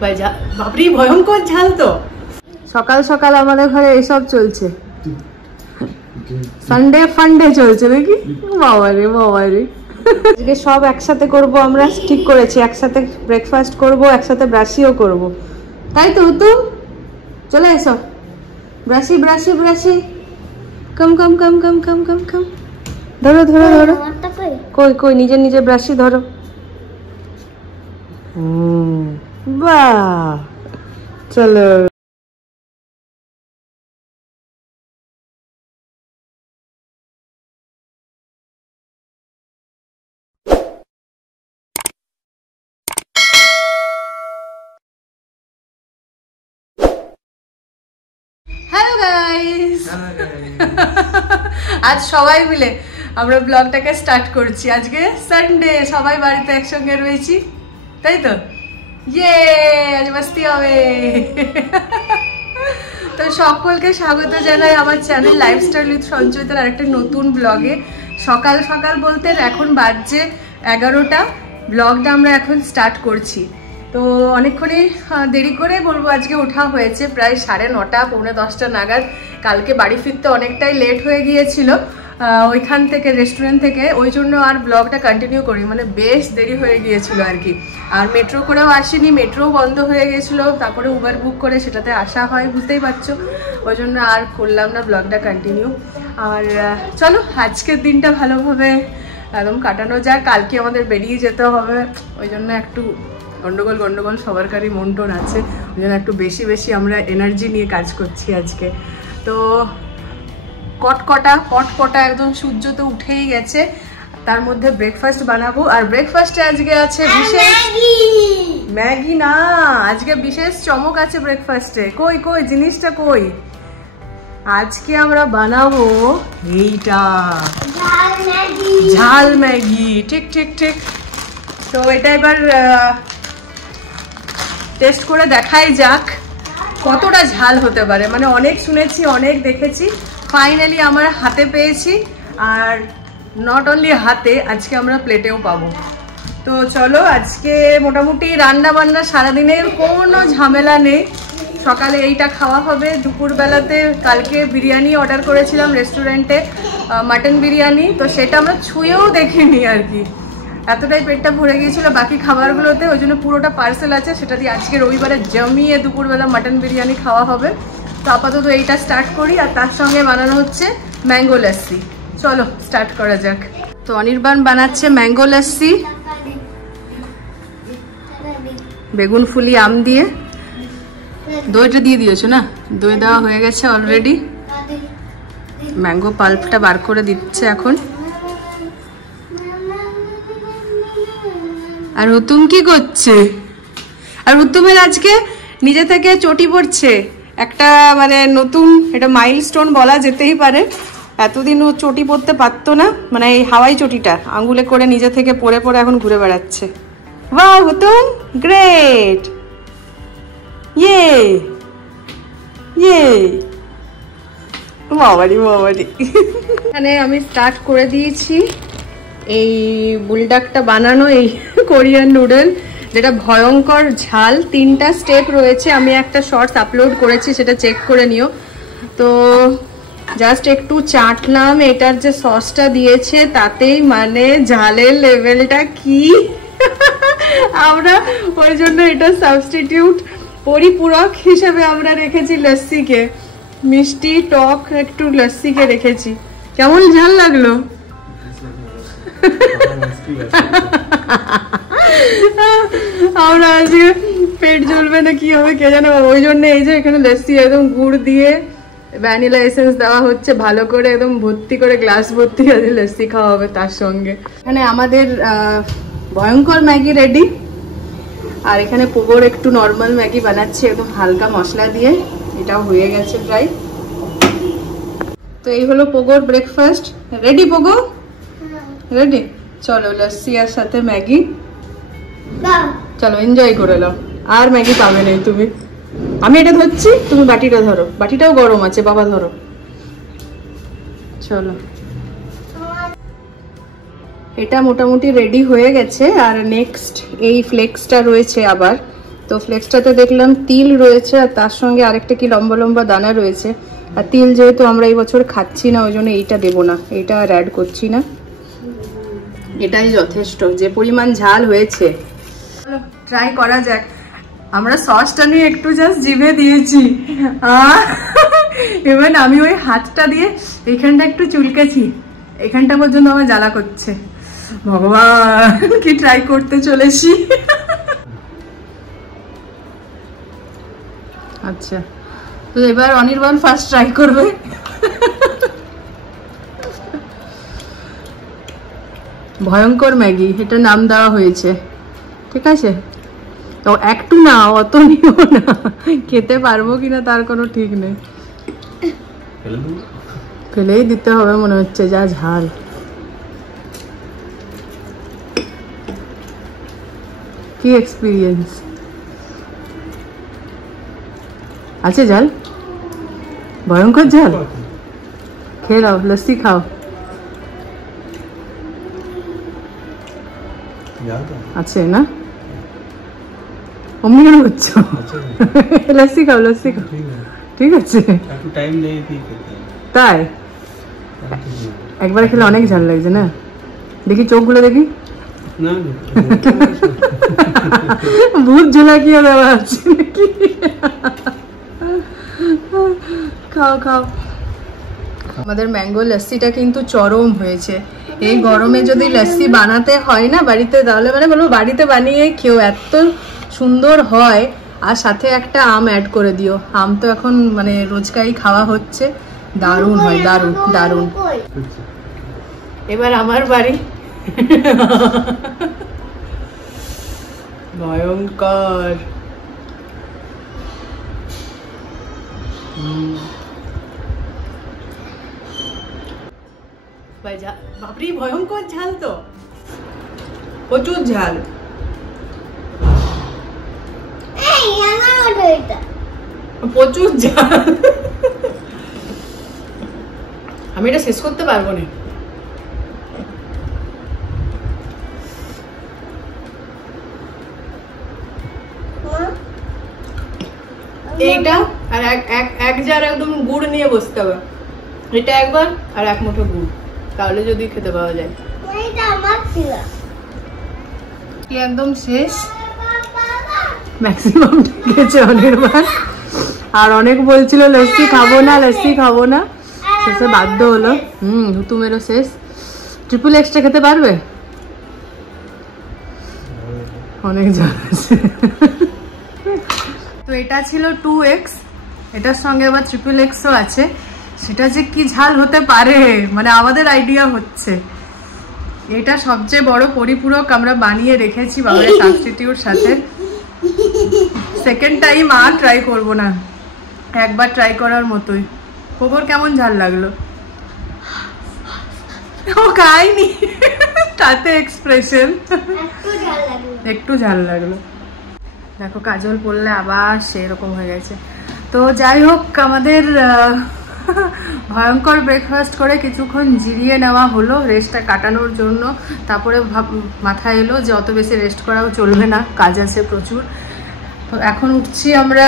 বাপরে ভয়ঙ্কর ঝাল তো। সকাল সকাল আমাদের ঘরে এসব চলছে, সানডে ফান্ডে চলছে নাকি? বাবারে বাবারে, আজকে সব একসাথে করব আমরা, ঠিক করেছি। একসাথে ব্রেকফাস্ট করব, একসাথে ব্রাশিও করব, তাই তো? তো চলে এসো, ব্রাশি ব্রাশি ব্রাশি, কম কম কম কম কম কম কম, ধরো ধরো ধরো, কই কই নিজে নিজে ব্রাশি ধরো। বাহ, চলো। হ্যালো গাইস, আজ সবাই মিলে আমরা ব্লগটাকে স্টার্ট করছি। আজকে সানডে, সবাই বাড়িতে একসঙ্গে রয়েছি, তাই তো? ইয়ে, আজ মাস্তি হবে। তো সকলকে স্বাগত জানাই আমার চ্যানেল লাইফস্টাইল উইথ সঞ্চয়িতার আরেকটা নতুন ব্লগে। সকাল সকাল বলতে এখন বাজছে 11টা, ব্লগটা আমরা এখন স্টার্ট করছি। তো অনেকক্ষণই দেরি করে বলবো, আজকে ওঠা হয়েছে প্রায় 9:30 পৌনে 10টা নাগাদ। কালকে বাড়ি ফিরতে অনেকটাই লেট হয়ে গিয়েছিল ওইখান থেকে, রেস্টুরেন্ট থেকে, ওই জন্য আর ব্লগটা কন্টিনিউ করি, মানে বেশ দেরি হয়ে গিয়েছিল আর কি। আর মেট্রো করেও আসিনি, মেট্রো বন্ধ হয়ে গিয়েছিল, তারপরে উবার বুক করে সেটাতে আসা হয়, বুঝতেই পারছো, ওই জন্য আর করলাম না ব্লগটা কন্টিনিউ। আর চলো আজকের দিনটা ভালোভাবে একদম কাটানো যাক, কালকে আমাদের বেরিয়ে যেতে হবে, ওই জন্য একটু গন্ডগোল গন্ডগোল সবারকারই মন টন আছে, ওই জন্য একটু বেশি বেশি আমরা এনার্জি নিয়ে কাজ করছি আজকে। তো কটকটা একদম, সূর্য তো উঠেই গেছে, তার মধ্যে ব্রেকফাস্ট বানাবো। আর ব্রেকফাস্টে আজকে আছে বিশেষ ম্যাগি না, আজকে বিশেষ চমক আছে ব্রেকফাস্টে। কই কই জিনিসটা কই? আজকে আমরা বানাবো এইটা, ঝাল ম্যাগি। ঠিক ঠিক ঠিক। তো এটা এবার টেস্ট করে দেখাই যাক কতটা ঝাল হতে পারে। মানে অনেক শুনেছি, অনেক দেখেছি, ফাইনালি আমার হাতে পেয়েছি। আর নট অনলি হাতে, আজকে আমরা প্লেটেও পাবো। তো চলো, আজকে মোটামুটি রান্না বান্না সারাদিনের কোনো ঝামেলা নেই। সকালে এইটা খাওয়া হবে, দুপুরবেলাতে কালকে বিরিয়ানি অর্ডার করেছিলাম রেস্টুরেন্টে, মাটন বিরিয়ানি, তো সেটা আমরা ছুঁয়েও দেখিনি আর কি, এতটাই পেটটা ভরে গিয়েছিল বাকি খাবারগুলোতে, ওই জন্য পুরোটা পার্সেল আছে, সেটা দিয়ে আজকে রবিবারে জমিয়ে দুপুরবেলা মাটন বিরিয়ানি খাওয়া হবে। তো আপাতত এইটা স্টার্ট করি, আর তার সঙ্গে বানানো হচ্ছে ম্যাঙ্গো লাস্সি। চলো স্টার্ট করা যাক। তো অনির্বাণ বানাচ্ছে ম্যাঙ্গো লাস্সি, বেগুন ফুলি আম দিয়ে। দইটা দিয়ে দিয়েছো না? দই দেওয়া হয়ে গেছে অলরেডি। ম্যাঙ্গো পাল্পটা বার করে দিচ্ছে এখন। আর হুতুম কি করছে? আর হুতুমের আজকে নিজে থেকে চটি পড়ছে একটা, মানে নতুন, এটা মাইলস্টোন বলা যেতেই পারে। এতদিন ও চটি পড়তে পারতো না, মানে এই হাওয়াই চটিটা আঙ্গুলে করে নিজে থেকে পরে পরে এখন ঘুরে বেড়াচ্ছে। বাহ হুতুম, গ্রেট, ইয়ে ইয়ে, বাবারি বাবারি। এখানে আমি স্টার্ট করে দিয়েছি এই বুলডাকটা বানানো, এই কোরিয়ান নুডল, যেটা ভয়ঙ্কর ঝাল। 3টা স্টেপ রয়েছে, আমি একটা শর্টস আপলোড করেছি, সেটা চেক করে নিও। তো জাস্ট একটু চাটলাম, এটার যে সসটা দিয়েছে তাতেই মানে ঝালের লেভেলটা কি। আমরা ওই জন্য এটা সাবস্টিটিউট পরিপূরক হিসেবে আমরা রেখেছি লস্যিকে, মিষ্টি টক একটু লস্যিকে রেখেছি। কেমন ঝাল লাগলো? আমরা আজকে পেট জ্বলবে না কি হবে কে জানে, ওই জন্য এই যে এখানে লস্যি একদম গুড় দিয়ে ভ্যানিলা এসেন্স দেওয়া হচ্ছে, ভালো করে একদম ভর্তি করে, গ্লাস ভর্তি আজ লস্যি খাওয়া হবে তার সঙ্গে। এখানে আমাদের ভয়ঙ্কর ম্যাগি রেডি, আর এখানে পোগোর একটু নর্মাল ম্যাগি বানাচ্ছি একদম হালকা মশলা দিয়ে, এটাও হয়ে গেছে প্রায়। তো এই হলো পোগোর ব্রেকফাস্ট। Ready Pogo? রেডি। চলো লস্যি আর সাথে ম্যাগি, চলো এনজয় করে নাও। আর ম্যাগি পাবে না তুমি, আমি এটা ধরছি, তুমি বাটিটা ধরো, বাটিটাও গরম আছে বাবা, ধরো। চলো, এটা মোটামুটি রেডি হয়ে গেছে। আর নেক্সট এই ফ্লেক্সটা রয়েছে আবার, তো ফ্লেক্সটাতে দেখলাম তিল রয়েছে আর তার সঙ্গে আরেকটা কি লম্বা লম্বা দানা রয়েছে। আর তিল যেহেতু আমরা এই বছর খাচ্ছি না, ওই জন্য এইটা দেবো না, এইটা আর অ্যাড করছি না, এটাই যথেষ্ট। যে পরিমাণ ঝাল হয়েছে, ট্রাই করা যাক। আমরা সসটা নিয়ে একটু জাস্ট জিভে দিয়েছি, এবার আমি ওই হাতটা দিয়ে এখানটা একটু চুলকেছি, এখানটা পর্যন্ত আমার জ্বালা করছে। ভগবান, কি ট্রাই করতে চলেছি। আচ্ছা, তো এবার অনির্বাণ ফার্স্ট ট্রাই করবে। ভয়ঙ্কর ম্যাগি এটা নাম দেওয়া হয়েছে, ঠিক আছে? তো একটু না, অত নিও না, খেতে পারবো কিনা তার কোনো ঠিক নেই, ফেলেই দিতে হবে মনে হচ্ছে, যা ঝাল। কি এক্সপিরিয়েন্স আছে? ঝাল, ভয়ঙ্কর ঝাল। খেয়ে দাও, লস্যি খাও। আছে না? অমনি কেন করছো? লস্যি খাও, লস্যি খাও, ঠিক আছে? তাই একবার খেলে অনেক ঝাল লাগছে না? দেখি চোখগুলো দেখি, ভূত ঝোলাকিয়া দেওয়া আছে নাকি? খাও খাও। আমাদের ম্যাঙ্গো লস্যিটা কিন্তু চরম হয়েছে। এই গরমে যদি লস্যি বানাতে হয় না বাড়িতে, তাহলে মানে বলবো বাড়িতে বানিয়ে খেও, এত সুন্দর হয়। আর সাথে একটা আম অ্যাড করে দিও, আম তো এখন মানে রোজকারই খাওয়া হচ্ছে, দারুণ হয়, দারুণ দারুণ। এবার আমার বাড়ি। ভয়ঙ্কর। বাপরে, ভয়ঙ্কর ঝাল, তো প্রচুর ঝাল। প্রচুর ঝাল, আমি এটা শেষ করতে পারবো না। এইটা আর এক জার একদম গুড় নিয়ে বসতে হবে, এটা একবার আর এক মুঠো গুড়, তাহলে যদি খেতে পাওয়া যায়। কি একদম শেষ, ম্যাক্সিমাম গেছে অনির্বাণ। আর অনেক বলছিল লস্যি খাবো না, লস্যি খাবো না, শেষে বাধ্য হলো। হুতুমেরও শেষ। ট্রিপল এক্সটা খেতে পারবে? অনেক ঝাল আছে। তো এটা ছিল 2x, এটার সঙ্গে আবার ট্রিপল এক্সও আছে। সেটা যে কি ঝাল হতে পারে, মানে আমাদের আইডিয়া হচ্ছে। এটা সবচেয়ে বড় পরিপূরক আমরা বানিয়ে রেখেছি বাবার সাবস্টিটিউট সাথে। সেকেন্ড টাইম আর ট্রাই করব না, একবার ট্রাই করার মতোই। খবর কেমন ঝাল লাগলো? ও খাইনি, তাতে এক্সপ্রেশন একটু ঝাল লাগলো। দেখো কাজল পড়লে আবার সেরকম হয়ে গেছে। তো যাই হোক, আমাদের ভয়ঙ্কর ব্রেকফাস্ট করে কিছুক্ষণ জিরিয়ে নেওয়া হলো রেস্টটা কাটানোর জন্য। তারপরে মাথায় এলো যে অত বেশি রেস্ট করাও চলবে না, কাজ আছে প্রচুর। তো এখন উঠছি আমরা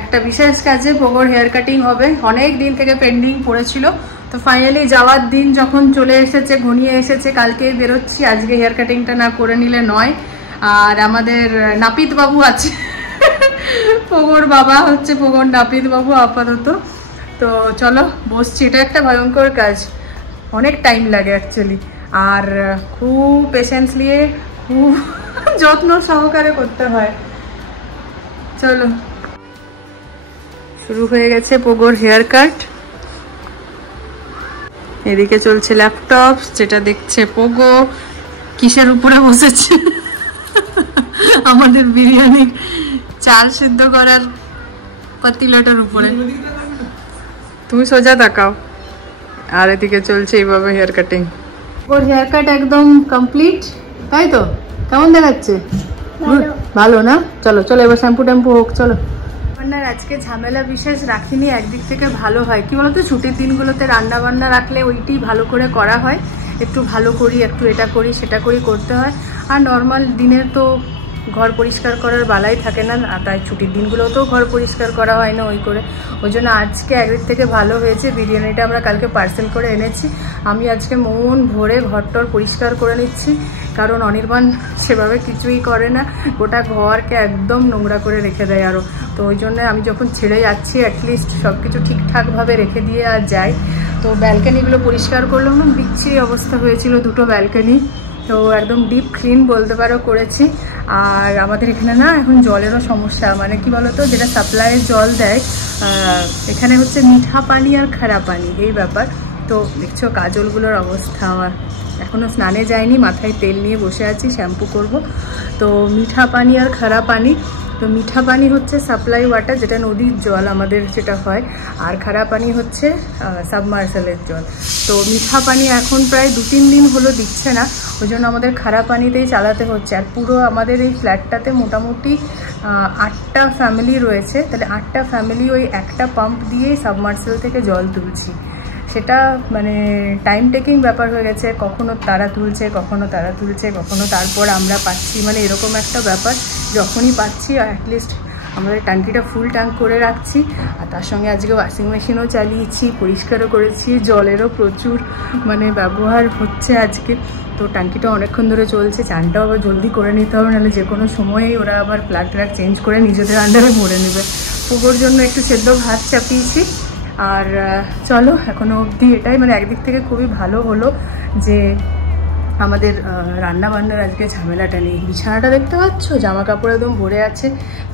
একটা বিশেষ কাজে, পোগোর হেয়ার কাটিং হবে, অনেক দিন থেকে পেন্ডিং পড়েছিল। তো ফাইনালি যাওয়ার দিন যখন চলে এসেছে, ঘনিয়ে এসেছে, কালকেই বেরোচ্ছি। আজকে হেয়ার কাটিংটা না করে নিলে নয়। আর আমাদের নাপিত বাবু আছে, পোগোর বাবা হচ্ছে পোগোর নাপিত বাবু আপাতত। তো চলো বসছি, এটা একটা ভয়ঙ্কর কাজ, অনেক টাইম লাগে অ্যাকচুয়ালি, আর খুব পেশেন্স নিয়ে খুব যত্ন সহকারে করতে হয়। চলো, শুরু হয়ে গেছে পোগোর হেয়ার কাট। এদিকে চলছে ল্যাপটপ, যেটা দেখছে পোগো। কিসের উপরে বসেছে? আমাদের বিরিয়ানির চাল সিদ্ধ করার পাতিলাটার উপরে। তুমি সোজা তাকাও। আর এদিকে চলছে এইভাবে হেয়ার কাটিং। ওর হেয়ার কাট একদম কমপ্লিট, তাই তো? কেমন দেখাচ্ছে? ভালো না? চলো চলো এবার শ্যাম্পু ট্যাম্পু হোক, চলো। রান্নার আজকে ঝামেলা বিশেষ রাখিনি, একদিক থেকে ভালো হয়। কি বলতো, ছুটির দিনগুলোতে রান্না বান্না রাখলে ওইটি ভালো করে করা হয়, একটু ভালো করি, একটু এটা করি সেটা করি করতে হয়। আর নর্মাল দিনের তো ঘর পরিষ্কার করার বালাই থাকে না, তাই ছুটির দিনগুলোতেও ঘর পরিষ্কার করা হয় না ওই জন্য আজকে একদিক থেকে ভালো হয়েছে, বিরিয়ানিটা আমরা কালকে পার্সেল করে এনেছি। আমি আজকে মন ভরে ঘরটর পরিষ্কার করে নিচ্ছি, কারণ অনির্বাণ সেভাবে কিছুই করে না, গোটা ঘরকে একদম নোংরা করে রেখে দেয় আরও। তো ওই জন্য আমি যখন ছেড়ে যাচ্ছি অ্যাটলিস্ট সব কিছু ঠিকঠাকভাবে রেখে দিয়ে আর যাই। তো ব্যালকানিগুলো পরিষ্কার করলাম, বিচ্ছিরি অবস্থা হয়েছিল দুটো ব্যালকানি, তো একদম ডিপ ক্লিন বলতে পারো করেছি। আর আমাদের এখানে না এখন জলেরও সমস্যা, মানে কি বলতো, যেটা সাপ্লাইয়ের জল দেয় এখানে হচ্ছে মিঠা পানি আর খারাপ পানি, এই ব্যাপার। তো দেখছো কাজলগুলোর অবস্থা, আমার এখনও স্নানে যায়নি, মাথায় তেল নিয়ে বসে আছি, শ্যাম্পু করব। তো মিঠা পানি আর খারাপ পানি, তো মিঠা পানি হচ্ছে সাপ্লাই ওয়াটার, যেটা নদীর জল আমাদের যেটা হয়, আর খারাপ পানি হচ্ছে সাবমার্সেলের জল। তো মিঠা পানি এখন প্রায় 2-3 দিন হলো দিচ্ছে না, ওই জন্য আমাদের খারাপ পানিতেই চালাতে হচ্ছে। আর পুরো আমাদের এই ফ্ল্যাটটাতে মোটামুটি 8টা ফ্যামিলি রয়েছে, তাহলে 8টা ফ্যামিলি ওই একটা পাম্প দিয়েই সাবমার্সেল থেকে জল তুলছি। সেটা মানে টাইম টেকিং ব্যাপার হয়ে গেছে, কখনো তারা তুলছে কখনো তারপর আমরা পাচ্ছি, মানে এরকম একটা ব্যাপার। যখনই পাচ্ছি অ্যাটলিস্ট আমাদের ট্যাঙ্কিটা ফুল ট্যাঙ্ক করে রাখছি। আর তার সঙ্গে আজকে ওয়াশিং মেশিনও চালিয়েছি, পরিষ্কারও করেছি, জলেরও প্রচুর মানে ব্যবহার হচ্ছে আজকে। তো ট্যাঙ্কিটা অনেকক্ষণ ধরে চলছে, চানটাও আবার জলদি করে নিতে হবে, নাহলে যে কোনো সময়েই ওরা আবার প্লাগ ট্রাগ চেঞ্জ করে নিজেদের আন্ডারে ভরে নেবে। পুকুর জন্য একটু সেদ্ধ ভাত চাপিয়েছি। আর চলো এখনো অবধি এটাই, মানে একদিক থেকে খুবই ভালো হলো যে আমাদের রান্না বান্নার আজকে ঝামেলাটা নেই। বিছানাটা দেখতে পাচ্ছ, জামা কাপড় একদম ভরে আছে,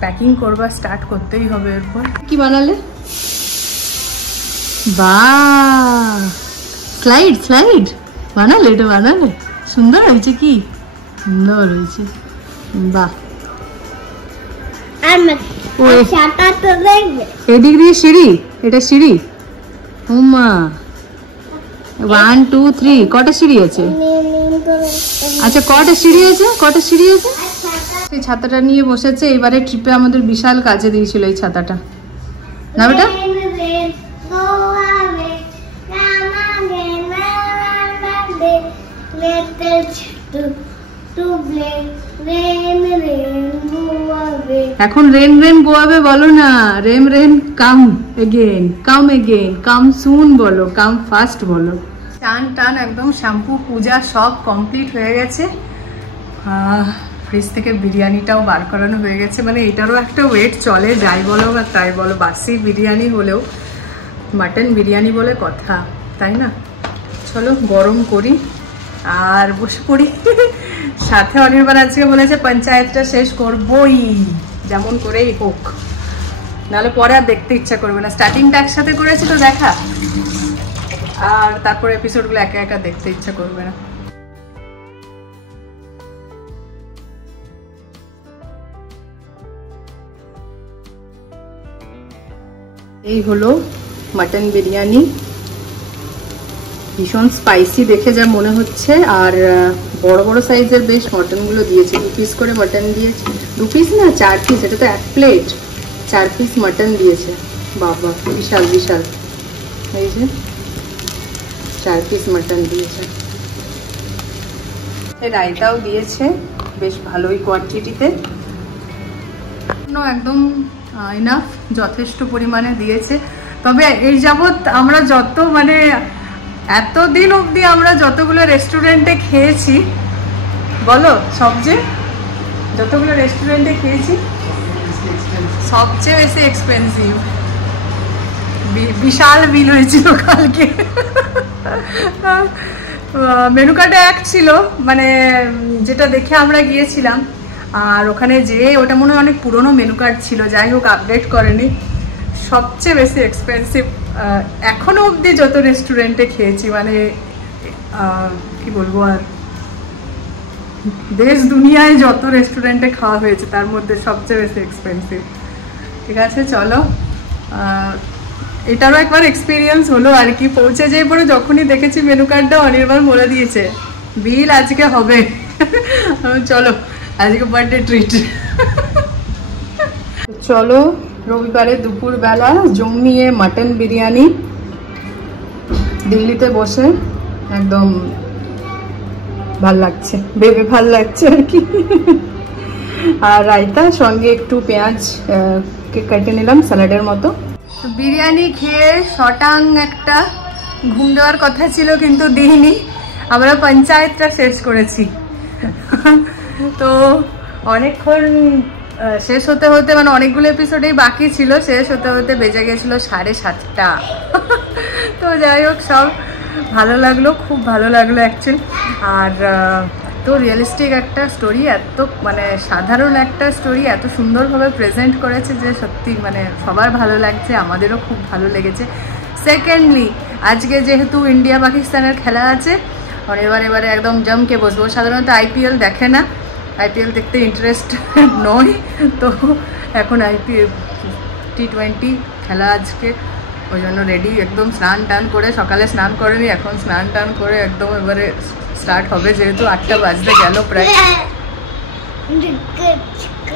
প্যাকিং করবা স্টার্ট করতেই হবে। এরপর কি বানালে? বাহ, স্লাইড বানালে, এটা বানালে সুন্দর হয়েছে, কি সুন্দর হয়েছে, বাহ। এদিক দিয়ে সিঁড়ি, এটা সিঁড়ি, উমা 1 2 3 কটা সিঁড়ি আছে? আচ্ছা কটা সিঁড়ি আছে? সেই ছাতাটা নিয়ে বসেছে, এবারে ট্রিপে আমাদের বিশাল কাজে দিয়েছিল এই ছাতাটা, না বেটা? এখন রেন গোয়াবে বলো না, রেন কাম এগেন, কাম সুন বলো, কাম ফাস্ট বলো। টান একদম শ্যাম্পু পূজা সব কমপ্লিট হয়ে গেছে। ফ্রিজ থেকে বিরিয়ানিটাও বার করানো হয়ে গেছে, মানে এটারও একটা ওয়েট চলে, যাই বলো বা তাই বলো, বাসি বিরিয়ানি হলেও মাটন বিরিয়ানি বলে কথা, তাই না? চলো গরম করি আর বসে পড়ি। সাথে অনির্বাণ আজকে বলেছে পঞ্চায়েতটা শেষ করবই, যেমন করেই হোক, নাহলে পরে আর দেখতে ইচ্ছা করবে না। স্টার্টিংটা একসাথে করেছি তো দেখা, আর তারপর এপিসোডগুলো একা একা দেখতে ইচ্ছা করবে না। এই হলো মাটন বিরিয়ানি, ভীষণ স্পাইসি দেখে যা মনে হচ্ছে। আর বড় বড় সাইজের বেশ মটনগুলো দিয়েছে, 2 পিস করে মটন দিয়েছে, 2 পিস না 4 পিস, এটা তো 1 প্লেট, 4 পিস মটন দিয়েছে। বাবা বিশাল, এই যে 4 পিস মটন দিয়েছে। রায়তাও দিয়েছে বেশ ভালোই কোয়ান্টিটিতে, একদম ইনাফ, যথেষ্ট পরিমাণে দিয়েছে। তবে এই যাবৎ আমরা যত মানে এতদিন অবধি আমরা যতগুলো রেস্টুরেন্টে খেয়েছি, বলো যতগুলো রেস্টুরেন্টে খেয়েছি সবচেয়ে বেশি এক্সপেন্সিভ। বিশাল বিল হয়েছিল কালকে। মেনু কার্ডে এক ছিল, মানে যেটা দেখে আমরা গিয়েছিলাম, আর ওখানে যেয়ে ওটা মনে হয় অনেক পুরনো মেনু কার্ড ছিল, যাই হোক আপডেট করেনি। সবচেয়ে বেশি এক্সপেন্সিভ এখনো অবধি যত রেস্টুরেন্টে খেয়েছি, মানে কি বলবো, আর দেশ দুনিয়ায় যত রেস্টুরেন্টে খাওয়া হয়েছে তার মধ্যে সবচেয়ে বেশি এক্সপেন্সিভ। ঠিক আছে চলো, এটারও একবার এক্সপিরিয়েন্স হলো আর কি। পৌঁছে যেয়ে পরে যখনই দেখেছি মেনু কার্ডটা, অনির্বাণ বলে দিয়েছে বিল আজকে হবে। চলো আজকে বার্থডে ট্রিট। চলো রবিবারে দুপুরবেলা জমিয়ে মাটন বিরিয়ানি, দিল্লিতে বসে একদম ভাল লাগছে, ভেবে ভাল লাগছে আর কি। আর রায়তা, সঙ্গে একটু পেঁয়াজ কেটে নিলাম স্যালাডের মতো। তো বিরিয়ানি খেয়ে শটাং একটা ঘুম দেওয়ার কথা ছিল, কিন্তু দিইনি। আমরা পঞ্চায়েতটা শেষ করেছি। তো অনেকক্ষণ শেষ হতে হতে, মানে অনেকগুলো এপিসোডেই বাকি ছিল, শেষ হতে হতে বেজে গেছিলো 7:30। তো যাই হোক, সব ভালো লাগলো, খুব ভালো লাগলো অ্যাকচুয়ালি। আর এত রিয়েলিস্টিক একটা স্টোরি, এত মানে সাধারণ একটা স্টোরি এত সুন্দরভাবে প্রেজেন্ট করেছে যে সত্যি মানে সবার ভালো লাগছে, আমাদেরও খুব ভালো লেগেছে। সেকেন্ডলি, আজকে যেহেতু ইন্ডিয়া পাকিস্তানের খেলা আছে, আর এবারে একদম জমকে বসবো। সাধারণত IPL দেখে না, IPL দেখতে ইন্টারেস্ট নয়, তো এখন IPL T20 খেলা আজকে, ওই জন্য রেডি একদম, স্নান টান করে, সকালে স্নান করেনি, এখন স্নান টান করে একদম এবারে স্টার্ট হবে, যেহেতু 8টা বাজতে গেল প্রায়।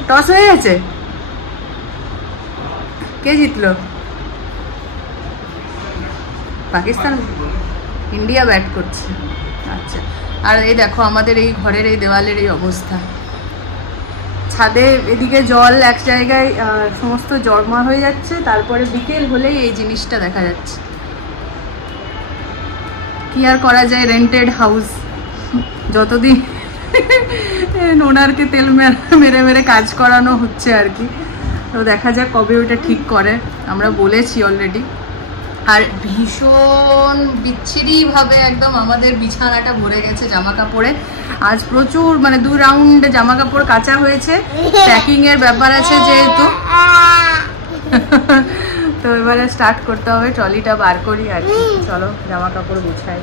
টস হয়ে গেছে, কে জিতলো? পাকিস্তান? ইন্ডিয়া ব্যাট করছে। আচ্ছা, আর এই দেখো আমাদের এই ঘরের এই দেওয়ালের এই অবস্থা, ছাদে এদিকে জল এক জায়গায় সমস্ত জমা হয়ে যাচ্ছে, তারপরে বিকেল হলেই এই জিনিসটা দেখা যাচ্ছে। কি আর করা যায়, রেন্টেড হাউস, যতদিন ওনারকে তেল মেরে মেরে কাজ করানো হচ্ছে আর কি। তো দেখা যাক কবে ওটা ঠিক করে, আমরা বলেছি অলরেডি। আর ভীষণ বিচ্ছিরিভাবে একদম আমাদের বিছানাটা ভরে গেছে জামা কাপড়ে। আজ প্রচুর, মানে 2 রাউন্ড জামা কাপড় কাচা হয়েছে, প্যাকিং এর ব্যাপার আছে যেহেতু। তো এবারে স্টার্ট করতে হবে, ট্রলিটা বার করি আর কি। চলো জামা কাপড় গুছাই।